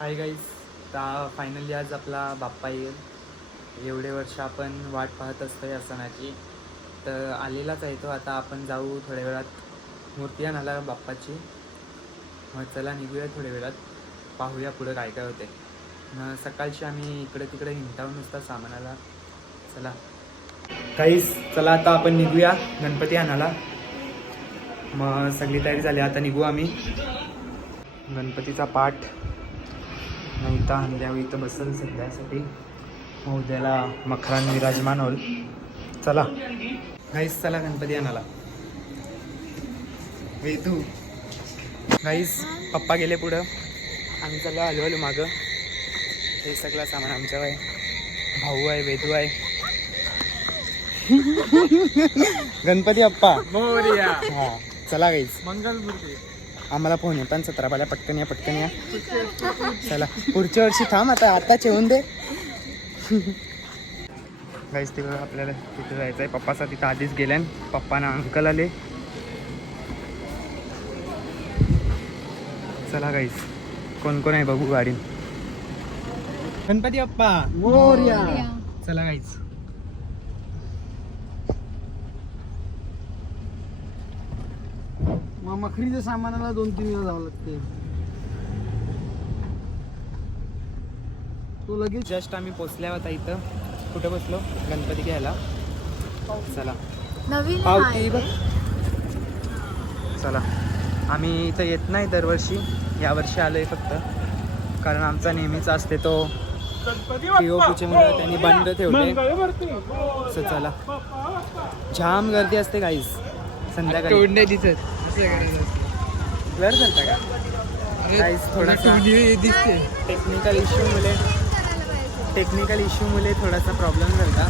Hi guys ता finally आज आपला बाप्पा येईल. एवढे वर्ष आपण वाट पाहत असतो या तर आलेलाच आहे तो. आता आपण जाऊ थोड्या वेळात मूर्ती आणायला बाप्पाची. मग चला निघूया थोड्या वेळात. पाहूया पुढं काय काय होते मग सकाळची आम्ही इकडे तिकडे हिंटावून नुसता सामानाला. चला. काहीच चला आता आपण निघूया. गणपती आणायला. मग सगळी तयारी झाली. आता निघू आम्ही. गणपतीचा पाठ. तर अंड्यावर इथं बसल सध्यासाठी. मग उद्याला मखरान विराजमान होईल. चला. गाईस चला गणपती आणाला वेदू गाईस पप्पा गेले पुढं. आम्ही चाललो आलो आलो मागं. हे सगळं सामान आमच्या आहे. भाऊ आहे वेदू आहे. गणपती अप्पा. मोर्या. हा. चला गाईस मंगलमूर्ती. आम्हाला फोन येतात सतरा बाल्या पटकन या पटकन या. चला पुढच्या वर्षी थांब आता आताच येऊन दे. गाईस तिकडं आपल्याला तिथे जायचं आहे पप्पाचा तिथं आधीच गेल्यान पप्पाना अंकल आले. चला गाईस कोण कोण आहे बघू गाडी गणपती बाप्पा. चला गाईस मग मखरीच्या सामानाला दोन तीन दिवस जावं लागते. तो लगेच जस्ट आम्ही पोचल्या होता इथं. कुठं बसलो? गणपती घ्यायला. चला. नवीन पावती बघ. चला. आम्ही इथं येत नाही दरवर्षी. यावर्षी आलोय फक्त. कारण आमचा नेहमीचा असते तो पीओपीचे मुलं त्यांनी बंद ठेवले. असं चला. जाम गर्दी असते गाईस संध्याकाळी. ब्लर झालता का? गाईस थोडासा दिसते टेक्निकल इश्यू मुले टेक्निकल इश्यू मुले थोडासा प्रॉब्लेम झाला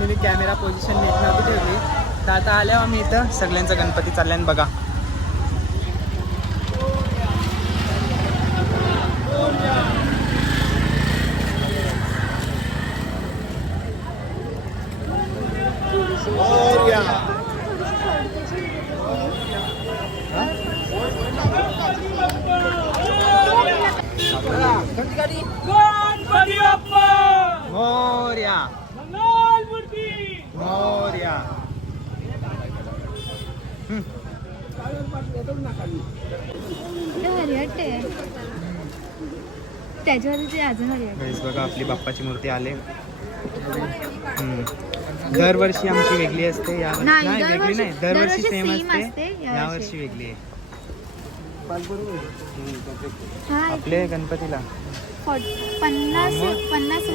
मी कॅमेरा पोझिशन नेट नव्हती ठेवली. तर आता आल्यावर आम्ही इथं सगळ्यांचा गणपती चालल्यान बघा मोर्या मोर्या ते हरिहट आहे त्याच्यावर ते अजून हरिहट गाईस बघा आपली बाप्पाची मूर्ती आले. दरवर्षी आमची वेगळी असते या नाही, नाही वेगळी नाही दरवर्षी सेम असते यावर्षी. वेगळी आहे. आपले गणपतीला. पन्नास? पन्नास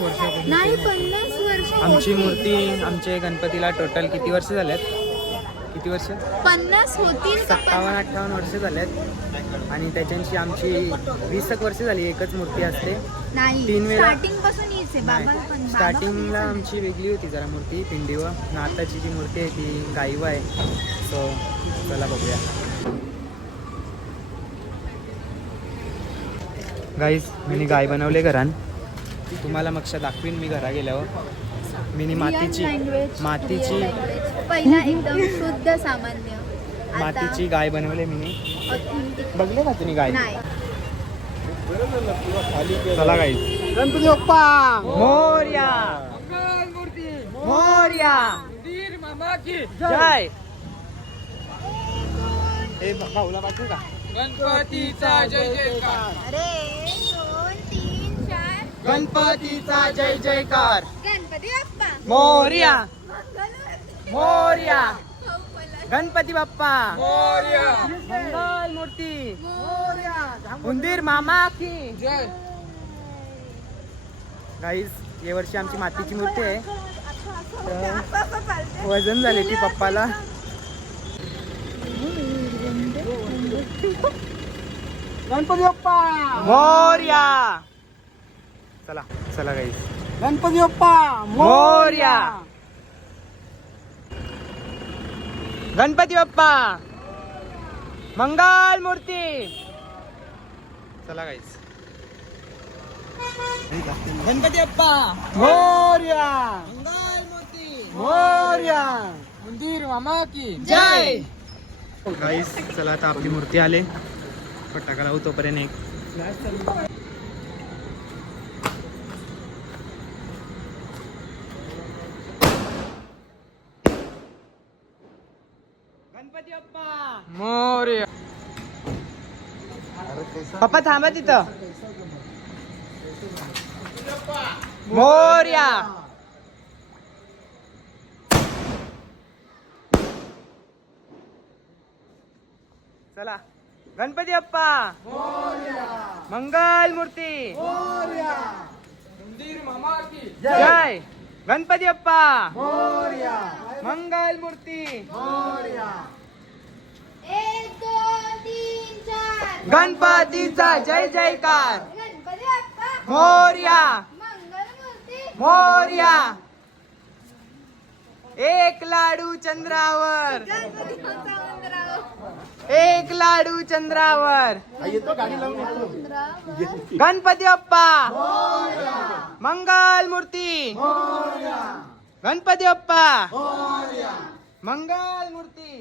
वर्ष नाही पन्नास वर्ष आमची. मूर्ती आमचे गणपतीला टोटल किती वर्ष झाल्यात किती वर्ष? पन्नास होतील सत्तावन्न अठ्ठावन्न वर्ष झाल्यात आणि त्याच्यांची आमची वीस एक वर्ष झाली एकच मूर्ती असते. तीन वेळा- स्टार्टिंगला आमची वेगळी होती जरा मूर्ती पिंडीवर. आणि आताची जी मूर्ती आहे ती गाईव आहे. सो चला बघूया. गाईज मी गाय बनवले घरान. तुम्हाला मक्ष दाखवीन मी घरा गेल्यावर. मी मातीची मातीची. पहिला एकदम शुद्ध सामान्य. मातीची गाय बनवले मी. बघले का तुम्ही गाय? नाही. चला गाईज गणपती बाप्पा! मोर्या! मोर्या! वीर मामा की जय! ए भाऊला पाठवू का? गणपतीचा जय जयकार. अरे दोन तीन चार. गणपतीचा जय जयकार. गणपती बाप्पा. मोर्या. मोर्या. गणपती बाप्पा। मोर्या। मंगल मूर्ती मोरया. उंदीर मामा की। जय। गाईज या वर्षी आमची मातीची मूर्ती आहे. तर. वजन झाले ती पप्पाला. गणपती बाप्पा! मोर्या! चला चला गाईज गणपती बाप्पा! मोरया. गणपती बाप्पा. मंगल मूर्ती. चला गाईज गणपती बाप्पा. मोर्या. मंगल मूर्ती. मोर्या. मंदिर मामा की. जय. गाईस चला आता आपली मूर्ती आले. फटाका लावू तोपर्यंत एक गणपती बाप्पा मोर्या पप्पा थांबा तिथं. मोर्या. चला. गणपती अप्पा. मंगल मूर्ती. जय. गणपती अप्पा. मंगल मूर्ती. गणपतीचा जय जयकार. मोर्या. मंगलमूर्ती. मोर्या. एक लाडू चंद्रावर. एक लाडू चंद्रावर. गणपती बाप्पा. मंगल मूर्ती गणपती बाप्पा. मंगल मूर्ती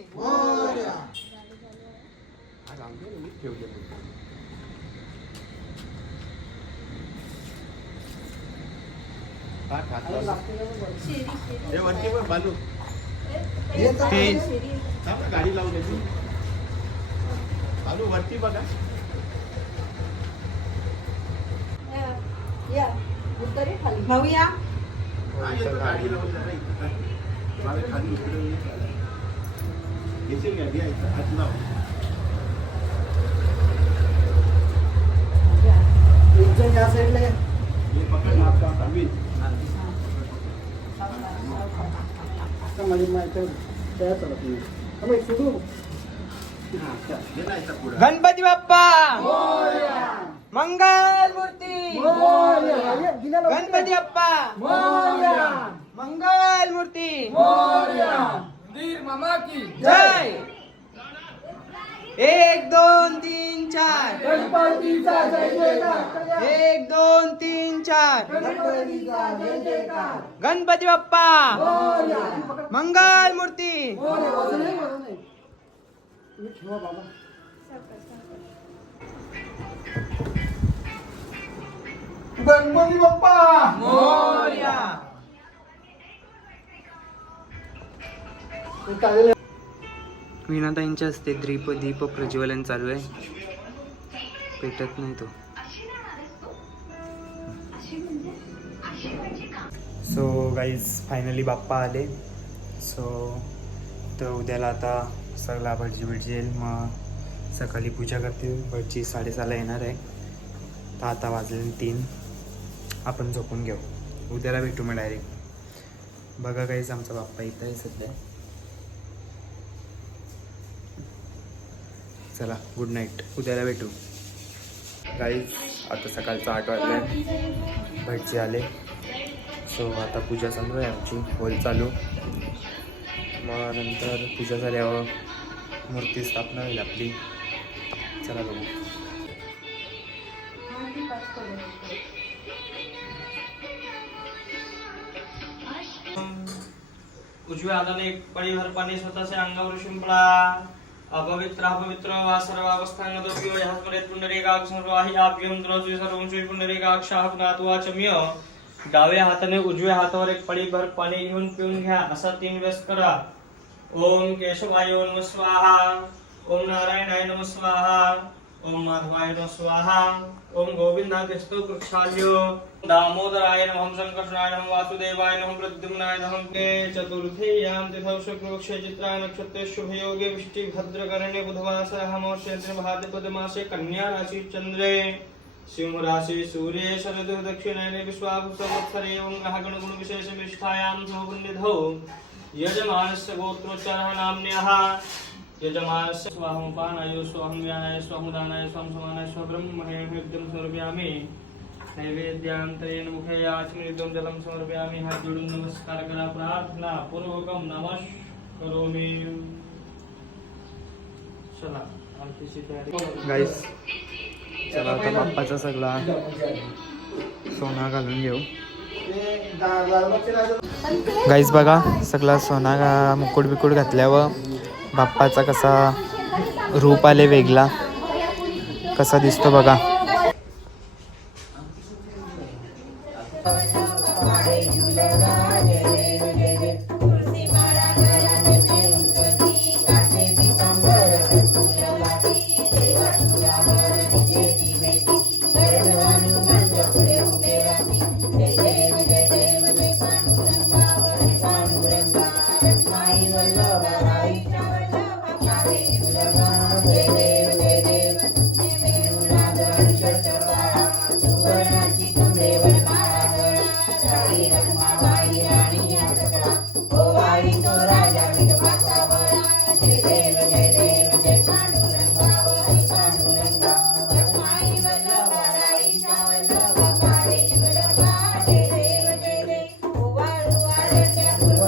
हे वरती पण बालू ते थांब ना, गाडी लावून देते बालू वरती बघा. हा, येतो, गाडी लावून जरा खाली ये. जरा. येशील या. साईडला माझी माहिती चालत नाही सुरू. गणपती बाप्पा! मंगल मूर्ती! गणपती बाप्पा! मंगल मूर्ती! जय! एक दोन तीन चार. एक दोन तीन चार. गणपती बाप्पा. मंगल मूर्ती. ठेवा बाबा गणपती बाप्पा. मोरया. वीणाताईंच्या हस्ते दीप दीप प्रज्वलन चालू आहे. पेटत नाही तो. सो गाईज फायनली बाप्पा आले. सो तर उद्याला आता सगळा भटजी बिटजी येईल. मग सकाळी पूजा करतील भटजी साडेसहाला येणार आहे. तर आता वाजले तीन. आपण झोपून घेऊ. उद्याला भेटू मग डायरेक्ट बघा काहीच आमचा बाप्पा इथं आहे सध्या. चला गुड नाईट उद्याला भेटू. गाईज आता सकाळचं आठ वाजले. भटचे आले. सो आता पूजा चालू आहे आमची. होल चालू. मग नंतर पूजा झाल्यावर मूर्ती स्थापना होईल आपली. चला बघू. उजव्या हाताने एक पळीभर पाणी स्वतःच्या अंगावर शिंपडा। अपवित्र अपवित्र वा सर्व अवस्थान यः स्मरेत् स्मरेत पुंडरीकाक्ष सर्व आहे आप घेऊन द्रोजी सर्व श्री डाव्या हाताने उजव्या हातावर एक पळीभर पाणी घेऊन पिऊन घ्या असा तीन वेळेस करा ओम केशवाय नम स्वाहा। ओम नारायणाय नम स्वाहा। ओम माधवाय नम स्वाहा ओम गोविंदा कृष्ण वृक्षाल्यो दामोदराय नमः संकर्षणाय नम वासुदेवाय नम प्रद्युम्नाय नम के चतुर्थीयां तिथौ शुक्लपक्षे चित्राय नक्षत्रे शुभयोगे वृष्टि भद्रकरणे बुधवासर अमावास्येन्द्र भाद्रपद मासे कन्या राशि चंद्रे सिंह राशि सूर्ये शरद दक्षिणायने विश्वाभु संवत्सरे एवं ग्रह गण गुण विशेष निष्ठायां समपुण्यधौ यजमानस्य गोत्रोच्चारः नाम्न्यः यजमानस्य स्वाहमुपानाय स्वाहं व्यानाय स्वाहं दानाय स्वाहं समानाय स्वब्रह्मणे समर्पयामि नैवेद्यान्तरेण मुखे आचमनिदं जलं समर्पयामि हात जोडून नमस्कार करा प्रार्थना पूर्वकं नमः करोमि चला आरतीची तयारी गाईस चला आता बाप्पाचा सगळा सोना घालून घेऊ. गाईस बघा सगळा सोना मुकुट बिकुट घातल्यावर बाप्पाचा कसा रूप आले वेगळा कसा दिसतो बघा.